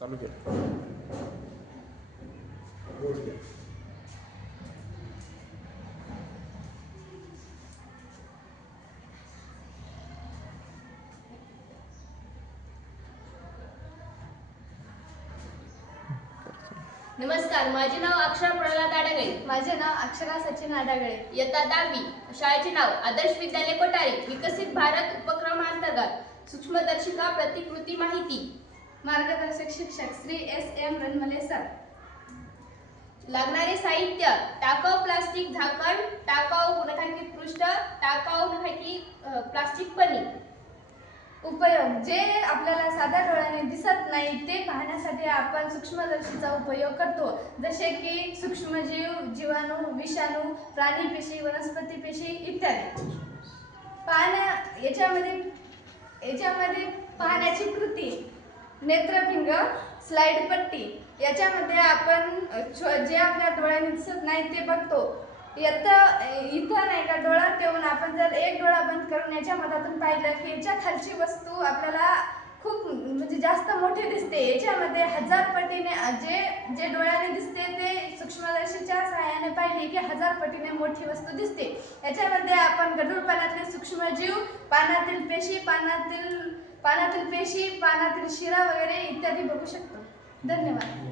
चालू केलं. नमस्कार, माझे नाव अक्षरा प्रल्हाद आडागळे. माझे नाव अक्षरा सचिन आडागळे. इयत्ता 10वी. शाळेचे नाव आदर्श विद्यालय कोठारे. विकसित भारत उपक्रमांतर्गत सूक्ष्मदर्शिका प्रतिकृती माहिती. मार्गदर्शक शिक्षक श्री S.M. रणमले सर. लागणारे साहित्य: टाकाऊ प्लास्टिक झाकण, टाकाऊ नखांकित पृष्ठ, टाकाऊ नखांकित प्लास्टिक पन्नी. उपयोग: जे आपल्याला साध्या डोळ्याने दिसत नाही ते पाहण्यासाठी आपण सूक्ष्मदर्शीचा उपयोग करतो, जसे की सूक्ष्मजीव, जीवाणू, विषाणू, प्राणी पेशी, वनस्पती पेशी इत्यादी. याच्यामध्ये पाहण्याची कृती: नेत्रभिंग, स्लाइड पट्टी. याच्यामध्ये आपण जे आपल्या डोळ्याने दिसत नाही ते बघतो. इथं नाही का डोळा ठेवून आपण जर एक डोळा बंद करून याच्या मधातून पाहिलं की याच्या खालची वस्तू आपल्याला खूप म्हणजे जास्त मोठी दिसते. याच्यामध्ये 1000 पटीने जे डोळ्याने दिसते ते सूक्ष्मदर्शीच्या सहाय्याने पाहिली की 1000 पटीने मोठी वस्तू दिसते. याच्यामध्ये आपण गढूळ पानातले सूक्ष्मजीव, पानातील पेशी, पानातील शिरा वगैरे इत्यादी बघू शकतो. धन्यवाद.